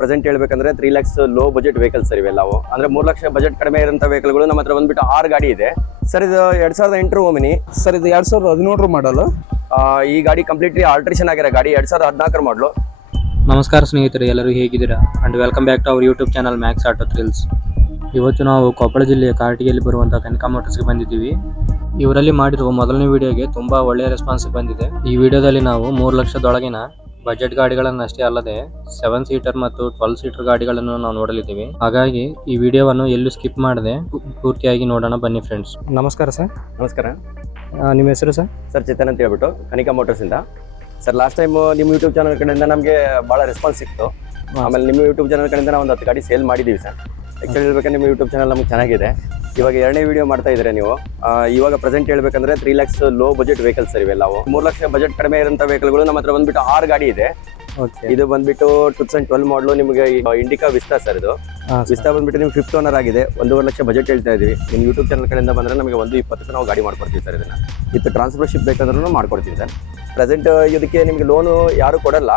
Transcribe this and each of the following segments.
Present ಹೇಳ್ಬೇಕಂದ್ರೆ 3 lakhs low budget vehicles sir ಇವೆಲ್ಲವು. ಅಂದ್ರೆ 3 ಲಕ್ಷ ಬಜೆಟ್ ಕಡಿಮೆ ಇರುವಂತ ವೆಹಿಕಲ್ಗಳು ನಮ್ಮ ಹತ್ರ ಬಂದ್ಬಿಟ್ಟು 6 ಗಾಡಿ ಇದೆ ಸರ್. ಇದು 2008 ಓಮಿನಿ ಸರ್. ಇದು 2017 ಮಾಡಲು. ಈ ಗಾಡಿ ಕಂಪ್ಲೀಟ್ಲಿ ಆಲ್ಟ್ರೇಷನ್ ಆಗಿರೋ ಗಾಡಿ 2014 ಮಾಡಲು. ನಮಸ್ಕಾರ ಸ್ನೇಹಿತರೆ, ಎಲ್ಲರೂ ಹೇಗಿದ್ದೀರಾ? And welcome back to our YouTube channel Max Auto Thrills. ಇವತ್ತು ನಾವು ಕೊಪ್ಪಳ ಜಿಲ್ಲೆಯ ಕಾರಟಗಿಯಲ್ಲಿ ಬರುವಂಥ ಕನಕ ಮೋಟರ್ಸ್ಗೆ ಬಂದಿದ್ದೀವಿ. ಇವರಲ್ಲಿ ಮಾಡಿರುವ ಮೊದಲನೇ ವಿಡಿಯೋಗೆ ತುಂಬ ಒಳ್ಳೆಯ ರೆಸ್ಪಾನ್ಸ್ ಬಂದಿದೆ. ಈ ವಿಡಿಯೋದಲ್ಲಿ ನಾವು 3 ಲಕ್ಷದೊಳಗಿನ ಬಜೆಟ್ ಗಾಡಿಗಳನ್ನಷ್ಟೇ ಅಲ್ಲದೆ 7 ಸೀಟರ್ ಮತ್ತು 12 ಸೀಟರ್ ಗಾಡಿಗಳನ್ನು ನಾವು ನೋಡಲಿದ್ದೀವಿ. ಹಾಗಾಗಿ ಈ ವಿಡಿಯೋವನ್ನು ಎಲ್ಲೂ ಸ್ಕಿಪ್ ಮಾಡದೆ ಪೂರ್ತಿಯಾಗಿ ನೋಡೋಣ ಬನ್ನಿ ಫ್ರೆಂಡ್ಸ್. ನಮಸ್ಕಾರ ಸರ್. ನಮಸ್ಕಾರ. ನಿಮ್ಮ ಹೆಸರು ಸರ್? ಸರ್ ಚೇತನ್ ಅಂತ ಹೇಳ್ಬಿಟ್ಟು ಕನಿಕಾ ಮೋಟರ್ಸ್ ಇಂದ. ಸರ್ ಲಾಸ್ಟ್ ಟೈಮ್ ನಿಮ್ಮ ಯೂಟ್ಯೂಬ್ ಚಾನಲ್ ಕಡೆಯಿಂದ ನಮಗೆ ಭಾಳ ರೆಸ್ಪಾನ್ಸ್ ಸಿಕ್ತು. ಆಮೇಲೆ ನಿಮ್ಮ ಯೂಟ್ಯೂಬ್ ಚಾನಲ್ ಕಡೆಯಿಂದ ನಾವು ಒಂದು 10 ಗಾಡಿ ಸೇಲ್ ಮಾಡಿದ್ದೀವಿ ಸರ್. ಆ್ಯಕ್ಚುಲಿ ಹೇಳ್ಬೇಕಂದ್ರೆ ನಿಮ್ಮ ಯೂಟ್ಯೂಬ್ ಚಾನಲ್ ನಮಗೆ ಚೆನ್ನಾಗಿದೆ. ಇವಾಗ 2ನೇ ವಿಡಿಯೋ ಮಾಡ್ತಾ ಇದ್ದೀರಾ ನೀವು. ಇವಾಗ ಪ್ರೆಸೆಂಟ್ ಹೇಳ್ಬೇಕಂದ್ರೆ 3 lakhs low budget vehicles sir ಇವೆಲ್ಲವು. 3 ಲಕ್ಷ ಬಜೆಟ್ ಕಡಿಮೆ ಇರುವಂಥ ವೆಹಿಕಲ್ಗಳು ನಮ್ಮ ಹತ್ರ ಬಂದ್ಬಿಟ್ಟು 6 ಗಾಡಿ ಇದೆ. ಇದು ಬಂದ್ಬಿಟ್ಟು 2012 ಮಾಡಲು. ನಿಮಗೆ ಇಂಡಿಕಾ ವಿಸ್ತಾ ಸರ್. ಇದು ವಿಸ್ತಾ ಬಂದ್ಬಿಟ್ಟು ನಿಮ್ಗೆ 5th ಓನರ್ ಆಗಿದೆ. 1.5 ಲಕ್ಷ ಬಜೆಟ್ ಹೇಳ್ತಾ ಇದೀವಿ. ನಿಮ್ಮ ಯೂಟ್ಯೂಬ್ ಚಾನಲ್ ಕಡೆಯಿಂದ ಬಂದರೆ ನಮಗೆ 1.20 ನಾವು ಗಾಡಿ ಮಾಡ್ಕೊಡ್ತೀವಿ ಸರ್. ಇದನ್ನ ವಿತ್ ಟ್ರಾನ್ಸ್ಫರ್ಶಿಪ್ ಬೇಕಂದ್ರೂ ಮಾಡ್ಕೊಡ್ತೀವಿ ಸರ್. ಪ್ರೆಸೆಂಟ್ ಇದಕ್ಕೆ ನಿಮಗೆ ಲೋನು ಯಾರು ಕೊಡಲ್ಲ.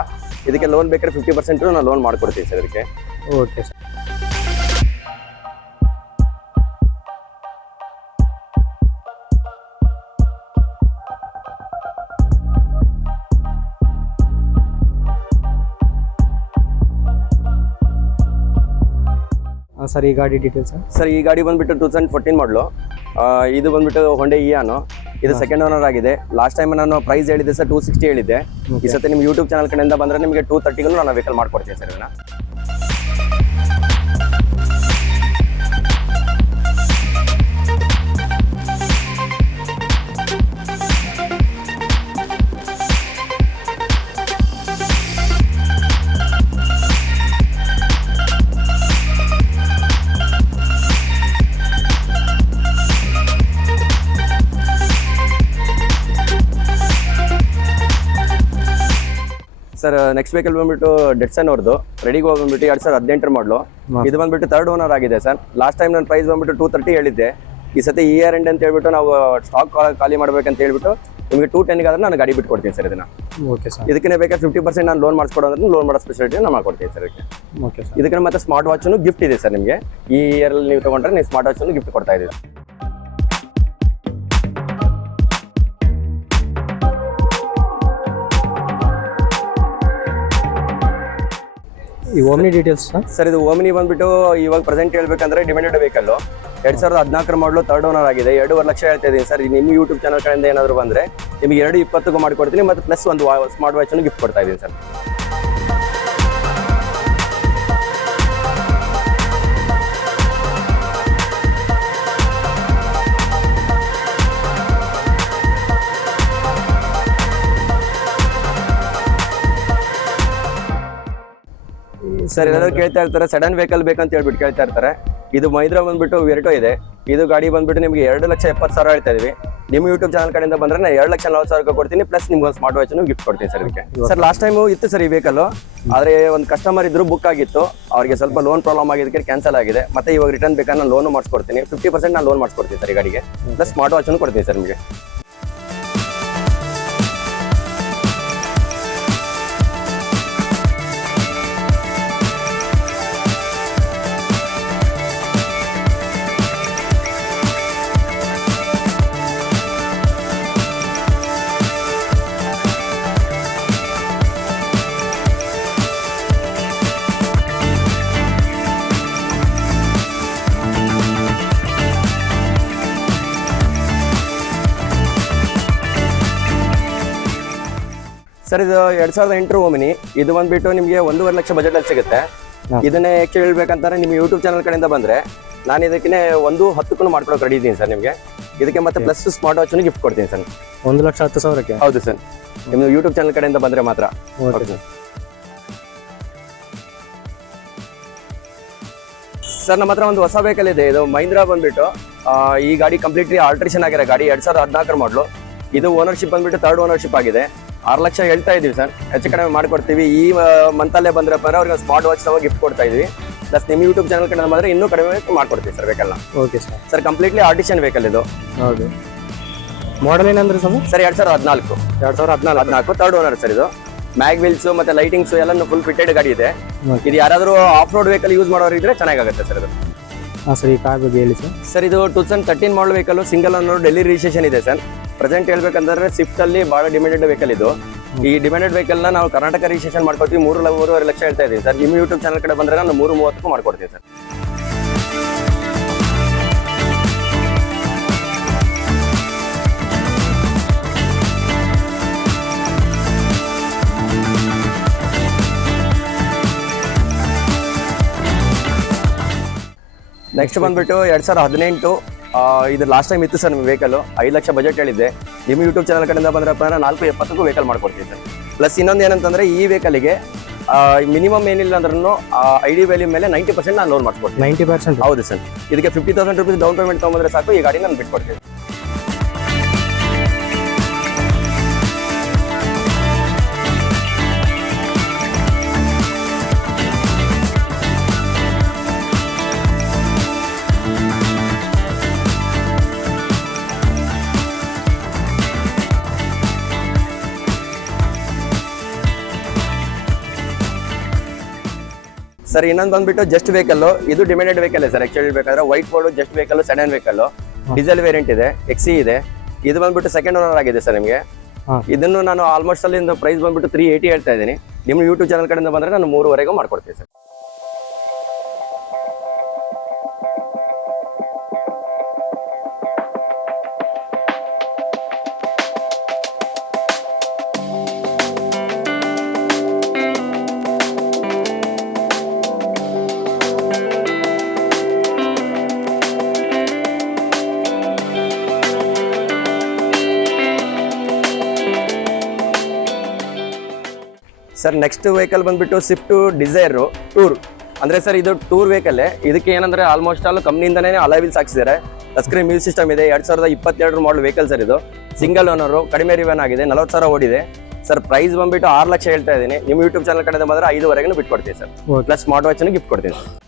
ಇದಕ್ಕೆ ಲೋನ್ ಬೇಕಾದ್ರೆ 50% ನಾವು ಲೋನ್ ಮಾಡ್ಕೊಡ್ತೀವಿ ಸರ್ ಇದಕ್ಕೆ. Okay sir. ಸರ್, ಈ ಗಾಡಿ ಡೀಟೇಲ್ಸ್ ಸರ್. ಈ ಗಾಡಿ ಬಂದ್ಬಿಟ್ಟು 2014 ಮಾಡಲು. ಇದು ಬಂದ್ಬಿಟ್ಟು ಹೊಂಡೆ ಇಯಾನು. ಇದು 2nd ಓನರ್ ಆಗಿದೆ. ಲಾಸ್ಟ್ ಟೈಮ್ ನಾನು ಪ್ರೈಸ್ ಹೇಳಿದ್ದೆ ಸರ್ 260 ಹೇಳಿದ್ದೆ. ಈ ಸತಿ ನಿಮ್ಮ ಯೂಟ್ಯೂಬ್ ಚಾನಲ್ ಕಡೆಯಿಂದ ಬಂದರೆ ನಿಮಗೆ 230ಗೂ ನಾನು ವೆಹಿಕಲ್ ಮಾಡ್ಕೊಡ್ತೀನಿ ಸರ್ ಇದನ್ನ. ಸರ್ ನೆಕ್ಸ್ಟ್ ವೆಹಿಕಲ್ ಬಂದ್ಬಿಟ್ಟು ಡೆಟ್ಸನ್ ಅವ್ರದ್ದು ರೆಡಿಗೆ ಬಂದ್ಬಿಟ್ಟು 2018 ಮಾಡಲು. ಇದು ಬಂದ್ಬಿಟ್ಟು 3rd ಓನರ್ ಆಗಿದೆ ಸರ್. ಲಾಸ್ಟ್ ಟೈಮ್ ನನ್ನ ಪ್ರೈಸ್ ಬಂದ್ಬಿಟ್ಟು 230 ಹೇಳಿದ್ದೆ. ಈ ಸತಿ ಇಯರ್ ಎಂಡ್ ಅಂತ ಹೇಳ್ಬಿಟ್ಟು ನಾವು ಸ್ಟಾಕ್ ಖಾಲಿ ಮಾಡ್ಬೇಕಂತ ಹೇಳ್ಬಿಟ್ಟು ನಿಮಗೆ 210 ಆದ್ರೆ ನಾನು ಗಾಡಿ ಬಿಟ್ಟು ಕೊಡ್ತೀನಿ ಸರ್ ಇದನ್ನ. Okay sir. ಇದಕ್ಕೆ ಬೇಕಾದ್ರೆ 50% ನಾನು ಲೋನ್ ಮಾಡಿಸ್ಕೊಡೋದ್ರೆ ಲೋನ್ ಮಾಡೋ ಸ್ಪೆಷಾಲಿಟಿ ನಾನು ಮಾಡ್ಕೊಡ್ತೀನಿ ಸರ್ ಇದಕ್ಕೆ. Okay sir. ಇದಕ್ಕೆ ಮತ್ತೆ ಸ್ಮಾರ್ಟ್ ವಾಚನ್ನು ಗಿಫ್ಟ್ ಇದೆ ಸರ್ ನಿಮಗೆ. ಈ ಇಯರಲ್ಲಿ ನೀವು ತೊಗೊಂಡ್ರೆ ನೀವು ಸ್ಮಾರ್ಟ್ ವಾಚನ್ನು ಗಿಫ್ಟ್ ಕೊಡ್ತಾ ಇದ್ದೀವಿ. ಈ ಓಮಿನಿ ಡೀಟೇಲ್ಸ್ ಸರ್. ಇದು ಓಮಿನಿ ಬಂದ್ಬಿಟ್ಟು ಇವಾಗ ಪ್ರೆಸೆಂಟ್ ಹೇಳ್ಬೇಕಂದ್ರೆ ಡಿಮ್ಯಾಂಡೆಡ್ ವೆಹಿಕಲ್ 2014 ಮಾಡಲು 3rd ಓನರ್ ಆಗಿದೆ. 2.5 ಲಕ್ಷ ಹೇಳ್ತಾ ಇದ್ದೀನಿ ಸರ್. ನಿಮ್ಮ ಯೂಟ್ಯೂಬ್ ಚಾನಲ್ ಕಡೆಯಿಂದ ಏನಾದರೂ ಬಂದರೆ ನಿಮಗೆ 2.20ಗೂ ಮಾಡಿಕೊಡ್ತೀನಿ. ಮತ್ತು ಪ್ಲಸ್ ಒಂದು ಸ್ಮಾರ್ಟ್ ವಾಚನ್ನು ಗಿಫ್ಟ್ ಕೊಡ್ತಾ ಇದ್ದೀನಿ ಸರ್. ಸರ್ ಎಲ್ಲರೂ ಕೇಳ್ತಾ ಇರ್ತಾರೆ ಸಡನ್ ವೆಹಿಕಲ್ ಬೇಕಂತ ಹೇಳ್ಬಿಟ್ಟು ಕೇಳ್ತಾ ಇರ್ತಾರೆ. ಇದು ಮಹೀಂದ್ರಾ ಬಂದ್ಬಿಟ್ಟು ವೆರ್ಟೋ ಇದೆ. ಇದು ಗಾಡಿ ಬಂದ್ಬಿಟ್ಟು ನಿಮಗೆ 2,70,000 ಹೇಳ್ತಾ ಇದೀವಿ. ನಿಮ್ಮ ಯೂಟ್ಯೂಬ್ ಚಾನಲ್ ಕಡೆಯಿಂದ ಬಂದ್ರೆ ನಾನು 2,40,000 ಕೊಡ್ತೀನಿ. ಪ್ಲಸ್ ನಿಮ್ಗೆ ಒಂದು ಸ್ಮಾರ್ಟ್ ವಾಚನ್ನು ಗಿಫ್ಟ್ ಕೊಡ್ತೀನಿ ಸರ್ ಇದಕ್ಕೆ. ಸರ್ ಲಾಸ್ಟ್ ಟೈಮ್ ಇತ್ತು ಸರ್ ಈ ವೆಹಿಕಲ್. ಆದರೆ ಒಂದು ಕಸ್ಟಮರ್ ಇದ್ರು ಬುಕ್ ಆಗಿತ್ತು. ಅವ್ರಿಗೆ ಸ್ವಲ್ಪ ಲೋನ್ ಪ್ರಾಬ್ಲಮ್ ಆಗಿದ್ದಕ್ಕೆ ಕ್ಯಾನ್ಸಲ್ ಆಗಿದೆ. ಮತ್ತೆ ಇವಾಗ ರಿಟರ್ನ್ ಬೇಕಾದ್ರೆ ನಾನು ಲೋನು ಮಾಡಿಸ್ಕೊಡ್ತೀನಿ. 50% ನಾನು ಲೋನ್ ಮಾಡಿಸ್ಕೊಡ್ತೀನಿ ಸರ್ ಈ ಗಾಡಿಗೆ. ಪ್ಲಸ್ ಸ್ಮಾರ್ಟ್ ವಾಚನ್ನು ಕೊಡ್ತೀನಿ ಸರ್ ನಿಮಗೆ. ಸರ್ ಇದು 2008 ಓಮಿನಿ. ಇದು ಬಂದ್ಬಿಟ್ಟು ನಿಮಗೆ 1.5 ಲಕ್ಷ ಬಜೆಟಲ್ಲಿ ಸಿಗುತ್ತೆ. ಇದನ್ನೇ ಆ್ಯಕ್ಚುಲಿ ಹೇಳ್ಬೇಕಂತಾರೆ ನಿಮ್ಮ ಯೂಟ್ಯೂಬ್ ಚಾನಲ್ ಕಡೆಯಿಂದ ಬಂದರೆ ನಾನು ಇದಕ್ಕೆ 1.10ಕ್ಕೂ ಮಾಡ್ಕೊಡೋಕೆ ರೆಡಿ ಇದ್ದೀನಿ ಸರ್ ನಿಮಗೆ. ಇದಕ್ಕೆ ಮತ್ತೆ ಪ್ಲಸ್ ಸ್ಮಾರ್ಟ್ ವಾಚನ್ನು ಗಿಫ್ಟ್ ಕೊಡ್ತೀನಿ ಸರ್. 1,10,000ಕ್ಕೆ? ಹೌದು ಸರ್. ನಿಮ್ಮ ಯೂಟ್ಯೂಬ್ ಚಾನಲ್ ಕಡೆಯಿಂದ ಬಂದರೆ ಮಾತ್ರ. Okay sir. ಸರ್ ನಮ್ಮ ಹತ್ರ ಒಂದು ಹೊಸ ವೆಹಿಕಲ್ ಇದೆ. ಇದು ಮಹೀಂದ್ರಾ ಬಂದ್ಬಿಟ್ಟು ಈ ಗಾಡಿ ಕಂಪ್ಲೀಟ್ಲಿ ಆಲ್ಟ್ರೇಷನ್ ಆಗಿರೋ ಗಾಡಿ 2014 ಮಾಡಲು. ಇದು ಓನರ್ಶಿಪ್ ಬಂದ್ಬಿಟ್ಟು 3rd ಓನರ್ಶಿಪ್ ಆಗಿದೆ. 6 ಲಕ್ಷ ಹೇಳ್ತಾ ಇದೀವಿ ಸರ್. ಹೆಚ್ಚು ಕಡಿಮೆ ಮಾಡ್ಕೊಡ್ತೀವಿ. ಈ ಮಂತಲ್ಲೇ ಬಂದ್ರೆ ಅವ್ರಿಗೆ ಸ್ಮಾರ್ಟ್ ವಾಚ್ ನಾವು ಗಿಫ್ಟ್ ಕೊಡ್ತಾ ಇದೀವಿ. ಪ್ಲಸ್ ನಿಮ್ಮ ಯೂಟ್ಯೂಬ್ ಚಾನಲ್ ಕಡೆ ಬಂದರೆ ಇನ್ನೂ ಕಡಿಮೆ ಮಾಡ್ಕೊಡ್ತೀವಿ ಸರ್ ವೆಹಿಕಲ್ನ. Okay sir. ಸರ್ ಕಂಪ್ಲೀಟ್ಲಿ ಆರ್ಟಿಷನ್ ವೆಹಿಕಲ್ ಇದು. ಹೌದು. ಮಾಡಲ್ ಏನಂದ್ರೆ sir? Sir 2014 3rd owner sir ಇದು. ಮ್ಯಾಗ್ ವೀಲ್ಸ್ ಮತ್ತೆ ಲೈಟಿಂಗ್ಸ್ ಎಲ್ಲ ಫುಲ್ ಫಿಟೆಡ್ ಗಾಡಿ ಇದೆ. Okay. ಇದು ಯಾರಾದರೂ ಆಫ್ ರೋಡ್ ವೆಹಿಕಲ್ ಯೂಸ್ ಮಾಡೋರು ಇದ್ರೆ ಚೆನ್ನಾಗುತ್ತೆ ಸರ್ ಇದು. ಹಾಂ ಸರ್, ಈ ಕಾರ್ ಬಗ್ಗೆ ಹೇಳಿ ಸರ್. ಸರ್ ಇದು 2013 ಮಾಡಲ್ vehicle, single owner, Delhi registration ಇದೆ ಸರ್. ಪ್ರೆಸೆಂಟ್ ಹೇಳ್ಬೇಕಂದ್ರೆ ಸ್ವಿಫ್ಟ್ ಅಲ್ಲಿ ಬಹಳ ಡಿಮ್ಯಾಂಡೆಡ್ ವೆಹಿಕಲ್ ಇದು. ಈ ಡಿಮ್ಯಾಂಡೆಡ್ ವೆಹಿಕಲ್ ನ ನಾವು ಕರ್ನಾಟಕ ರಿಜಿಸ್ಟ್ರೇಷನ್ ಮಾಡ್ಕೊಡ್ತೀವಿ. 3.5 ಲಕ್ಷ ಹೇಳ್ತಾ ಇದೀವಿ ಸರ್. ನಿಮ್ಮ ಯೂಟ್ಯೂಬ್ ಚಾನಲ್ ಕಡೆ ಬಂದ್ರೆ ನಾನು 3.30 ಮಾಡ್ಕೊಡ್ತೀವಿ ಸರ್. ನೆಕ್ಸ್ಟ್ ಬಂದ್ಬಿಟ್ಟು 2018 ಇದು ಲಾಸ್ಟ್ ಟೈಮ್ ಇತ್ತು ಸರ್ ನಿಮ್ಮ ವೆಹಿಕಲ್. 5 ಲಕ್ಷ ಬಜೆಟ್ ಹೇಳಿದ್ದೆ. ನಿಮ್ಮ ಯೂಟ್ಯೂಬ್ ಚಾನಲ್ ಕಡೆಯಿಂದ ಬಂದ್ರಪ್ಪ ಅಂದ್ರೆ 470ಕ್ಕೂ ವೆಹಿಕಲ್ ಮಾಡ್ಕೊಡ್ತೀವಿ ಸರ್. ಪ್ಲಸ್ ಇನ್ನೊಂದು ಏನಂತಂದ್ರೆ ಈ ವೆಹಿಕಲ್ಗೆ ಮಿನಿಮಮ್ ಏನಿಲ್ಲ ಅಂದ್ರೂ ID ವ್ಯಾಲ್ಯೂ ಮೇಲೆ 90% ನಾನು ಲೋನ್ ಮಾಡ್ಕೊಡ್ತೀನಿ. 90%? ಹೌದು ಸರ್. ಇದಕ್ಕೆ 50,000 ರೂಪೀಸ್ ಡೌನ್ ಪೇಮೆಂಟ್ ತೊಗೊಂಡ್ರೆ ಸಾಕು, ಈ ಗಾಡಿ ನಾನು ಬಿಟ್ಕೊಡ್ತೀನಿ. ಸರ್ ಇನ್ನೊಂದು ಬಂದ್ಬಿಟ್ಟು ಜಸ್ಟ್ ವೆಹಿಕಲ್. ಇದು ಡಿಮ್ಯಾಂಡೆಡ್ ವೆಹಿಕಲ್ ಸರ್. ಆಕ್ಚುಲಿ ಬೇಕಾದ್ರೆ white board just vehicle, sedan vehicle, diesel variant ಇದೆ, XE ಇದೆ. ಇದು ಬಂದ್ಬಿಟ್ಟು ಸೆಕೆಂಡ್ ಓನರ್ ಆಗಿದೆ ಸರ್ ನಿಮಗೆ. ಇದನ್ನು ನಾನು ಆಲ್ಮೋಸ್ಟ್ ಅಲ್ಲಿ ಪ್ರೈಸ್ ಬಂದ್ಬಿಟ್ಟು 380 ಹೇಳ್ತಾ ಇದ್ದೀನಿ. ನಿಮ್ಮ ಯೂಟ್ಯೂಬ್ ಚಾನಲ್ ಕಡೆಯಿಂದ ಬಂದ್ರೆ ನಾನು 3.5 ಮಾಡ್ಕೊಡ್ತೀನಿ ಸರ್. ಸರ್ ನೆಕ್ಸ್ಟ್ ವೆಹಿಕಲ್ ಬಂದ್ಬಿಟ್ಟು ಸ್ವಿಫ್ಟ್ ಡಿಸೈರ್ ಟೂರ್. ಅಂದ್ರೆ ಸರ್ ಇದು ಟೂರ್ ವೆಹಿಕಲ್. ಇದಕ್ಕೆ ಏನಂದ್ರೆ ಆಲ್ಮೋಸ್ಟ್ ಆಲ್ ಕಂಪ್ನಿಯಿಂದನೇ ಅಲಾಯ್ ವೀಲ್ಸ್ ಹಾಕ್ಸಿದ್ದಾರೆ. ಟಚ್ ಸ್ಕ್ರೀನ್ ಮ್ಯೂಸಿಕ್ ಸಿಸ್ಟಮ್ ಇದೆ. 2022 ಮಾಡಲ್ ವೆಹಿಕಲ್ ಸರ್ ಇದು. ಸಿಂಗಲ್ ಓನರು, ಕಡಿಮೆ ರಿವನ್ ಆಗಿದೆ, 40,000 ಓಡಿದೆ ಸರ್. ಪ್ರೈಸ್ ಬಂದ್ಬಿಟ್ಟು 6 ಲಕ್ಷ ಹೇಳ್ತಾ ಇದ್ದೀನಿ. ನಿಮ್ಮ ಯೂಟ್ಯೂಬ್ ಚಾನಲ್ ಕಡೆಯಿಂದ ಬಂದ್ರೆ 5.5 ಬಿಟ್ಕೊಡ್ತೀನಿ sir. Plus smart watch gift ಕೊಡ್ತೀನಿ ಸರ್.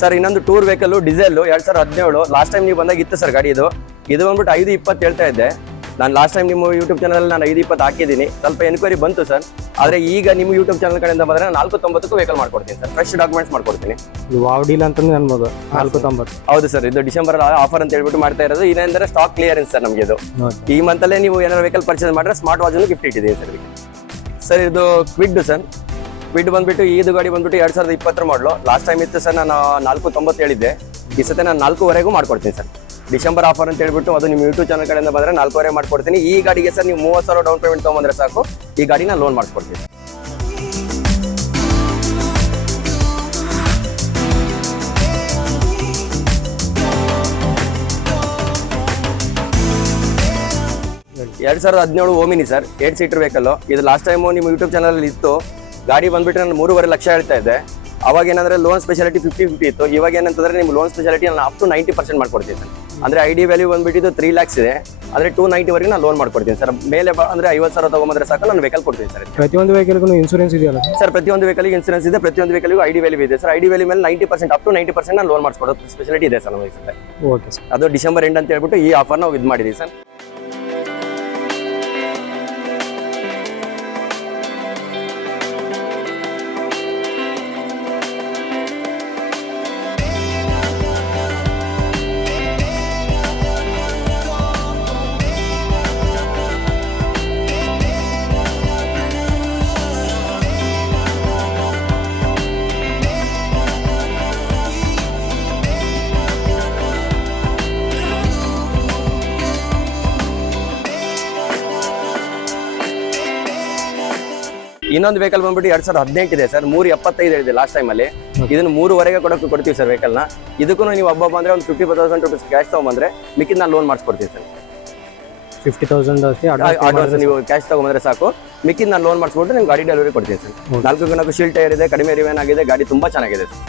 ಸರ್ ಇನ್ನೊಂದು tour vehicle diesel 2017. Last time ನೀವು ಬಂದಾಗ ಇತ್ತು ಸರ್ ಗಾಡಿ ಇದು. ಇದು ಬಂದ್ಬಿಟ್ಟು 5.20 ಹೇಳ್ತಾ ಇದ್ದೆ ನಾನು. ಲಾಸ್ಟ್ ಟೈಮ್ ನಿಮ್ಮ ಯೂಟ್ಯೂಬ್ ಚಾನಲ್ ನಾನು 5.20 ಹಾಕಿದ್ದೀನಿ. ಸ್ವಲ್ಪ ಎನ್ಕ್ವೈರಿ ಬಂತು ಸರ್. ಆದರೆ ಈಗ ನಿಮ್ಮ ಯೂಟ್ಯೂಬ್ ಚಾನಲ್ ಕಡೆಯಿಂದ ಬಂದರೆ 4.90ಕ್ಕೂ ವೆಹಿಕಲ್ ಮಾಡ್ಕೊಡ್ತೀನಿ ಸರ್. ಫ್ರೆಶ್ ಡಾಕ್ಯುಮೆಂಟ್ಸ್ ಮಾಡ್ಕೊಡ್ತೀನಿ. ವಾವ್ ಡೀಲ್ ಅಂತಂದ್ರೆ ಅನ್ಬೋದು. 4.90? ಹೌದು ಸರ್. ಇದು ಡಿಸೆಂಬರ್ ಆಫರ್ ಅಂತ ಹೇಳ್ಬಿಟ್ಟು ಮಾಡ್ತಾ ಇರೋದು. ಇದೇನೆಂದರೆ ಸ್ಟಾಕ್ ಕ್ಲಿಯರೆನ್ಸ್ ಸರ್ ನಮಗೆ ಇದು. ಈ ಮಂತಲ್ಲೇ ನೀವು ಏನಾದ್ರು ವೆಹಿಕಲ್ ಪರ್ಚೇಸ್ ಮಾಡಿದ್ರೆ ಸ್ಮಾರ್ಟ್ ವಾಚ್ ಗಿಫ್ಟ್ ಇಟ್ಟಿದ್ದೀವಿ ಸರ್. ಸರ್ ಇದು ಕ್ವಿಡ್ ಸರ್. ಕ್ವಿಡ್ ಬಂದ್ಬಿಟ್ಟು ಇದು ಗಾಡಿ ಬಂದ್ಬಿಟ್ಟು 2020 ಮಾಡಲು. ಲಾಸ್ಟ್ ಟೈಮ್ ಇತ್ತು ಸರ್ ನಾನು 4.90 ಹೇಳಿದ್ದೆ. ಈ ಸತಿ ನಾನು 4.25 ಮಾಡ್ಕೊಡ್ತೀನಿ ಸರ್. ಡಿಸೆಂಬರ್ ಆಫರ್ ಅಂತ ಹೇಳ್ಬಿಟ್ಟು ಅದು ನಿಮ್ಮ ಯೂಟ್ಯೂಬ್ ಚಾನಲ್ ಕಡೆಯಿಂದ ಬಂದರೆ 4.25 ಮಾಡ್ಕೊಡ್ತೀನಿ. ಈ ಗಾಡಿಗೆ ಸರ್ ನೀವು 30,000 ಡೌನ್ ಪೇಮೆಂಟ್ ತೊಗೊಂಡ್ರೆ ಸಾಕು, ಈ ಗಾಡಿನ ಲೋನ್ ಮಾಡಿಸ್ಕೊಡ್ತೀನಿ. ಎರಡು 2017 ಓಮಿನಿ ಸರ್. 8 seater vehicle. ಇದು ಲಾಸ್ಟ್ ಟೈಮು ನಿಮ್ಮ ಯೂಟ್ಯೂಬ್ ಚಾನಲ್ ಇತ್ತು. ಗಾಡಿ ಬಂದ್ಬಿಟ್ಟು ನಾನು 3.5 ಲಕ್ಷ ಹೇಳ್ತಾ ಇದ್ದೆ. ಅವಾಗ ಏನಂದ್ರೆ ಲೋನ್ ಸ್ಪೆಷಾಲಿಟಿ 50-50 ಇತ್ತು. ಇವಾಗ ಏನಂತಂದ್ರೆ ನಿಮ್ಮ ಲೋನ್ ಸ್ಪೆಷಾಲಿಟಿ ನಾನು ಅಪ್ ಟು 90% ಮಾಡ್ಕೊಡ್ತೀನಿ ಸರ್. ಅಂದ್ರೆ ID ವ್ಯಾಲ್ಯೂ ಬಂದ್ಬಿಟ್ಟು 3 lakhs ಇದೆ. ಅಂದ್ರೆ 290 ವರೆಗೆ ನಾನು ಲೋನ್ ಮಾಡ್ಕೊಡ್ತೀನಿ ಸರ್. ಮೇಲೆ ಅಂದ್ರೆ 50,000 ತಗೊಂಡ್ರೆ ಸಾಕು, ನಾನು ವೆಹಿಕಲ್ ಕೊಡ್ತೀನಿ ಸರ್. ಪ್ರತಿಯೊಂದು ವೆಹಿಕಲ್ಗೂ ಇನ್ಶೂರೆನ್ಸ್ ಇದೆಯಲ್ಲ ಸರ್? ಪ್ರತಿಯೊಂದು ವೆಹಿಕಲ್ಗೆ ಇನ್ಸೂರೆನ್ಸ್ ಇದೆ. ಪ್ರತಿಯೊಂದು ವೆಹಿಕಲ್ಗೂ ID ವ್ಯಾಲ್ಯೂ ಇದೆ ಸರ್. ID ವ್ಯಾಲ್ಯೂ ಮೇಲೆ 90% ಅಪ್ ಟು 90% ನಾನು ಲೋನ್ ಮಾಡಿಸ್ಕೊಡೋ ಸ್ಪೆಷಾಲಿಟಿ ಇದೆ ಸರ್ ನಮಗೆ ಸರ್. Okay sir. ಅದು ಡಿಸೆಂಬರ್ ಎಂಡ್ ಅಂತ ಹೇಳ್ಬಿಟ್ಟು ಈ ಆಫರ್ ನಾವು ಇದು ಮಾಡಿದ್ದೀವಿ ಸರ್. ಇನ್ನೊಂದು ವೆಹಿಕಲ್ ಬಂದ್ಬಿಟ್ಟು 2018 ಇದೆ ಸರ್, 375 ಹೇಳಿದೆ ಲಾಸ್ಟ್ ಟೈಮಲ್ಲಿ. ಇದನ್ನು 3.5 ಕೊಡ್ತೀವಿ ಸರ್ ವೆಹಿಕಲ್ನ. ಇದಕ್ಕೂ ನೀವು ಒಬ್ಬ ಬಂದರೆ ಒಂದು 50,000 rupees ಕ್ಯಾಶ್ ತೊಗೊಂಬಂದ್ರೆ ಮಿಕ್ಕಿದ ನಾನು ಲೋನ್ ಮಾಡಿಸ್ಕೊಡ್ತೀನಿ ಸರ್. 50,000 ಅಡ್ವಾನ್ಸ್ ನೀವು ಕ್ಯಾಶ್ ತೊಗೊಂಬಂದ್ರೆ ಸಾಕು, ಮಿಕ್ಕಿದ ನಾನು ಲೋನ್ ಮಾಡಿಸ್ಬಿಟ್ಟು ನಿಮ್ಗೆ ಗಾಡಿ ಡೆಲಿವರಿ ಕೊಡ್ತೀನಿ ಸರ್. 4 ಶೀಲ್ಡ್ ಟೈರ್ ಇದೆ, ಕಡಿಮೆ ರಿವೇನ್ ಆಗಿದೆ, ಗಾಡಿ ತುಂಬ ಚೆನ್ನಾಗಿದೆ ಸರ್.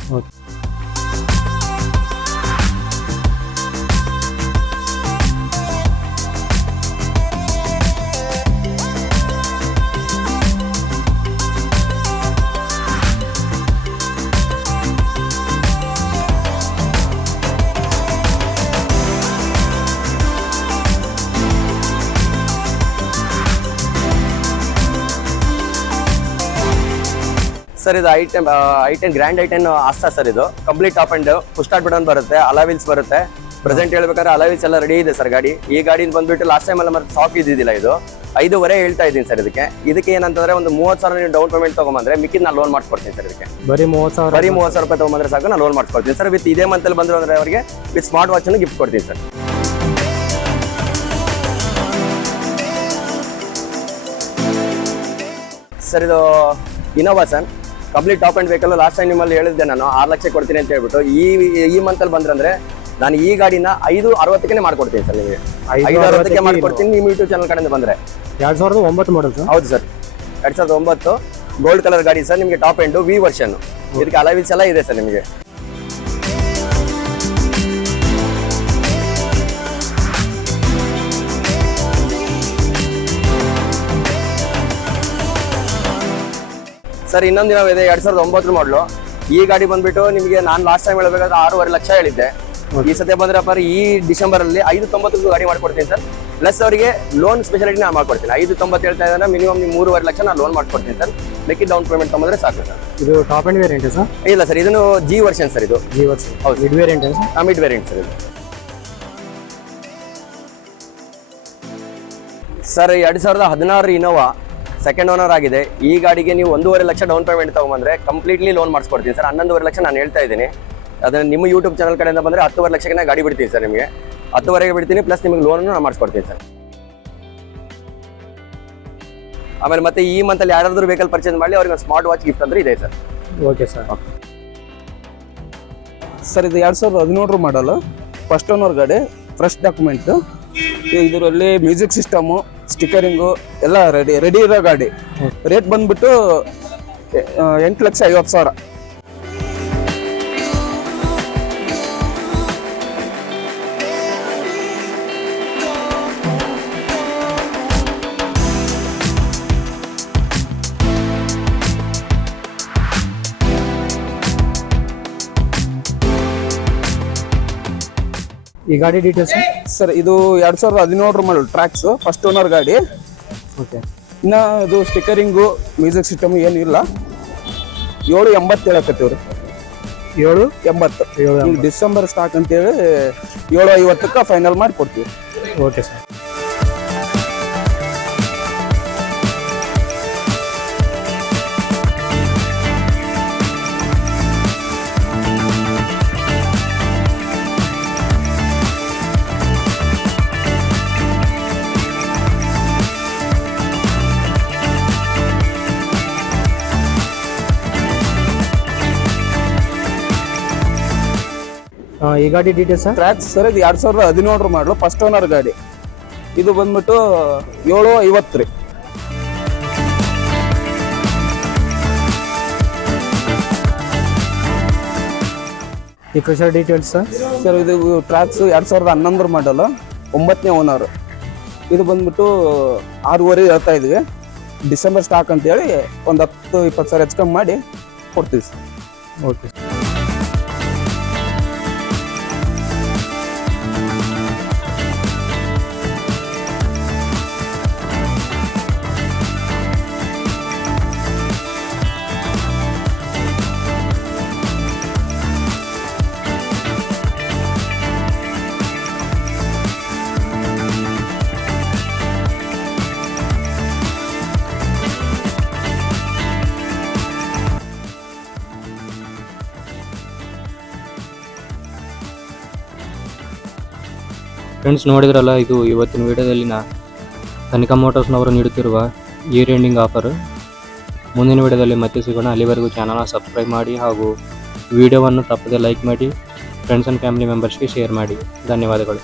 ಸರ್ ಇದು i10 ಗ್ರ್ಯಾಂಡ್ i10 ಆಸ್ತಾ ಸರ್. ಇದು complete top and push start button ಬರುತ್ತೆ, ಅಲಾವಿಲ್ಸ್ ಬರುತ್ತೆ. ಪ್ರೆಸೆಂಟ್ ಹೇಳ್ಬೇಕಾದ್ರೆ ಅಲಾವಿಲ್ಸ್ ಎಲ್ಲ ರೆಡಿ ಇದೆ ಸರ್ ಗಾಡಿ. ಈ ಗಾಡಿ ಬಂದ್ಬಿಟ್ಟು ಲಾಸ್ಟ್ ಟೈಮ್ ಎಲ್ಲ ಮತ್ತೆ ಸ್ಟಾಕ್ ಇದ್ದಿದ್ದಿಲ್ಲ. ಇದು 5.5 ಹೇಳ್ತಾ ಇದ್ದೀನಿ ಸರ್. ಇದಕ್ಕೆ ಏನಂತಂದ್ರೆ ಒಂದು 30,000 ನೀವು ಡೌನ್ ಪೇಮೆಂಟ್ ತಗೊಂಬಂದ್ರೆ ಮಿಕ್ಕಿದ್ ನಾನು ಲೋನ್ ಮಾಡ್ಕೊಡ್ತೀನಿ ಸರ್. ಇದಕ್ಕೆ ಬರೀ 30,000 ರೂಪಾಯಿ ತಗೊಂಬಂದ್ರೆ ಸಾಕು, ನಾನು ಲೋನ್ ಮಾಡ್ಕೊಡ್ತೀನಿ ಸರ್. ವಿತ್ ಇದೇ ಮಂತಲ್ಲಿ ಬಂದ್ರು ಅಂದ್ರೆ ಅವರಿಗೆ ವಿತ್ ಸ್ಮಾರ್ಟ್ ವಾಚ್ ಅನ್ನು ಗಿಫ್ಟ್ ಕೊಡ್ತೀನಿ ಸರ್. ಸರ್ ಇದು Innova sir, complete top and vehicle. Last time ನಿಮ್ಮಲ್ಲಿ ಹೇಳಿದ್ದೆ ನಾನು 6 ಲಕ್ಷ ಕೊಡ್ತೀನಿ ಅಂತ ಹೇಳ್ಬಿಟ್ಟು. ಈ ಮಂತಲ್ಲಿ ಬಂದ್ರೆ ನಾನು ಈ ಗಾಡಿನ 560ಕ್ಕೆ ಮಾಡ್ಕೊಡ್ತೀನಿ ಸರ್. ನಿಮಗೆ 560ಕ್ಕೆ ಮಾಡ್ಕೊಡ್ತೀನಿ ನಿಮ್ಮ ಯೂಟ್ಯೂಬ್ ಚಾನಲ್ ಕಡೆಯಿಂದ ಬಂದ್ರೆ. 2009 ಮಾಡಲ್ ಸರ್. ಹೌದು ಸರ್, 2009 ಗೋಲ್ಡ್ ಕಲರ್ ಗಾಡಿ ಸರ್. ನಿಮಗೆ ಟಾಪ್ ಎಂಡ್ ವಿ ವರ್ಷನ್. ಇದಕ್ಕೆ ಅಲಾವಿಲ್ಸ್ ಎಲ್ಲ ಇದೆ ಸರ್ ನಿಮಗೆ. ಸರ್ ಇನ್ನೊಂದು ದಿನ ಇದೆ 2009 ಮಾಡಲು. ಈ ಗಾಡಿ ಬಂದ್ಬಿಟ್ಟು ನಿಮಗೆ ನಾನು ಲಾಸ್ಟ್ ಟೈಮ್ ಹೇಳಬೇಕಾದ್ರೆ 6.5 ಲಕ್ಷ ಹೇಳಿದ್ದೆ. ಈ ಸದ್ಯ ಬಂದ್ರೆ ಈ ಡಿಸೆಂಬರ್ ಅಲ್ಲಿ 590 ಗಾಡಿ ಮಾಡ್ಕೊಡ್ತೀನಿ ಸರ್. ಪ್ಲಸ್ ಅವರಿಗೆ ಲೋನ್ ಸ್ಪೆಷಾಲಿಟಿ ನಾನು ಮಾಡ್ಕೊಡ್ತೀನಿ. 590 ಹೇಳ್ತಾ ಇದ್ದಾರೆ, ಮಿನಿಮಮ್ ನೀವು 3.5 ಲಕ್ಷ ನಾನು ಲೋನ್ ಮಾಡ್ಕೊಡ್ತೀನಿ ಸರ್. ಮಿಕ್ಕಿ ಡೌನ್ ಪೇಮೆಂಟ್ ತಗೊಂಡ್ರೆ ಸಾಕು ಸರ್. ಇದು ಟಾಪ್ ಅಂಡ್ ವೇರಿಯಂಟ್ ಸರ್? ಇಲ್ಲ ಸರ್, ಇದನ್ನು ಜಿ ವರ್ಷನ್ ಸರ್. ಇದು ಜಿ ವರ್ಷನ್. ಹೌದು, mid variant sir. Mid variant sir ಇದು. ಸರ್ 2016 ಇನೋವಾ ಸೆಕೆಂಡ್ ಓನರ್ ಆಗಿದೆ. ಈ ಗಾಡಿಗೆ ನೀವು 1.5 ಲಕ್ಷ ಡೌನ್ ಪೇಮೆಂಟ್ ತಗೊಂಡ್ಬಂದ್ರೆ ಕಂಪ್ಲೀಟ್ಲಿ ಲೋನ್ ಮಾಡಿಸ್ಕೊಡ್ತೀನಿ ಸರ್. 11.5 ಲಕ್ಷ ನಾನು ಹೇಳ್ತಾ ಇದ್ದೀನಿ. ಅದನ್ನ ನಿಮ್ಮ ಯೂಟ್ಯೂಬ್ ಚಾನಲ್ ಕಡೆಯಿಂದ ಬಂದರೆ 10.5 ಲಕ್ಷಕ್ಕೆ ಗಾಡಿ ಬಿಡ್ತೀನಿ ಸರ್. ನಿಮಗೆ 10ವರೆಗೆ ಬಿಡ್ತೀನಿ, ಪ್ಲಸ್ ನಿಮಗೆ ಲೋನ್ ನಾನು ಮಾಡಿಸ್ಕೊಡ್ತೀನಿ ಸರ್. ಆಮೇಲೆ ಮತ್ತೆ ಈ ಮಂತಲ್ಲಿ ಯಾರಾದರೂ ವೆಹಿಕಲ್ ಪರ್ಚೇಸ್ ಮಾಡಿ ಅವ್ರಿಗೆ ಒಂದು ಸ್ಮಾರ್ಟ್ ವಾಚ್ ಗಿಫ್ಟ್ ಅಂದ್ರೆ ಇದೆ ಸರ್. Okay sir. ಸರ್ ಇದು 2017 ಮಾಡಲು, ಫಸ್ಟ್ ಓನರ್ ಗಾಡಿ, ಫ್ರೆಶ್ ಡಾಕ್ಯುಮೆಂಟ್. ಇದರಲ್ಲಿ ಮ್ಯೂಸಿಕ್ ಸಿಸ್ಟಮು, ಸ್ಟಿಕರಿಂಗು ಎಲ್ಲ ರೆಡಿ ಇರೋ ಗಾಡಿ. ರೇಟ್ ಬಂದ್ಬಿಟ್ಟು 8,50,000. ಈ ಗಾಡಿ ಡೀಟೇಲ್ಸ್ ಸರ್ ಇದು 2017 ಮಾಡಲ್ ಟ್ರ್ಯಾಕ್ಸ್, ಫಸ್ಟ್ ಓನರ್ ಗಾಡಿ. ಓಕೆ. ಇನ್ನು ಇದು ಸ್ಟಿಕರಿಂಗು, ಮ್ಯೂಸಿಕ್ ಸಿಸ್ಟಮ್ ಏನು ಇಲ್ಲ. 780 ಹೇಳಕತ್ತೀವ್ರಿ. 780. ಈಗ ಡಿಸೆಂಬರ್ ಸ್ಟಾಕ್ ಅಂತೇಳಿ 750ಕ್ಕೆ ಫೈನಲ್ ಮಾಡಿ ಕೊಡ್ತೀವಿ. Okay sir. ಈ ಗಾಡಿ ಡೀಟೇಲ್ಸ್ ಸರ್? ಟ್ರ್ಯಾಕ್ಸ್ ಸರ್ ಇದು 2017 ಮಾಡಲು, ಫಸ್ಟ್ ಓನರ್ ಗಾಡಿ. ಇದು ಬಂದ್ಬಿಟ್ಟು 750 ರೀ. ಈ ಫೀಚರ್ ಡೀಟೇಲ್ಸ್ ಸರ್ ಇದು ಟ್ರ್ಯಾಕ್ಸ್ 2011 ಮಾಡಲು, 9ನೇ ಓನರ್. ಇದು ಬಂದ್ಬಿಟ್ಟು 6.5 ಹೇಳ್ತಾ ಇದ್ವಿ. ಡಿಸೆಂಬರ್ ಸ್ಟಾಕ್ ಅಂತೇಳಿ ಒಂದು 10-20 ಸಾವಿರ ಹೆಚ್ಚು ಕಮ್ಮಿ ಮಾಡಿ ಕೊಡ್ತೀವಿ ಸರ್. ಓಕೆ. ಫ್ರೆಂಡ್ಸ್ ನೋಡಿದ್ರಲ್ಲ, ಇದು ಇವತ್ತಿನ ವಿಡಿಯೋದಲ್ಲಿನ ತನಿಖಾ ಮೋಟರ್ಸ್ನವರು ನೀಡುತ್ತಿರುವ ಇಯರ್ ಎಂಡಿಂಗ್ ಆಫರ್. ಮುಂದಿನ ವಿಡಿಯೋದಲ್ಲಿ ಮತ್ತೆ ಸಿಗೋಣ. ಅಲ್ಲಿವರೆಗೂ ಚಾನಲ್ನ ಸಬ್ಸ್ಕ್ರೈಬ್ ಮಾಡಿ ಹಾಗೂ ವಿಡಿಯೋವನ್ನು ತಪ್ಪದೆ ಲೈಕ್ ಮಾಡಿ, ಫ್ರೆಂಡ್ಸ್ ಆ್ಯಂಡ್ ಫ್ಯಾಮಿಲಿ ಮೆಂಬರ್ಸ್ಗೆ ಶೇರ್ ಮಾಡಿ. ಧನ್ಯವಾದಗಳು.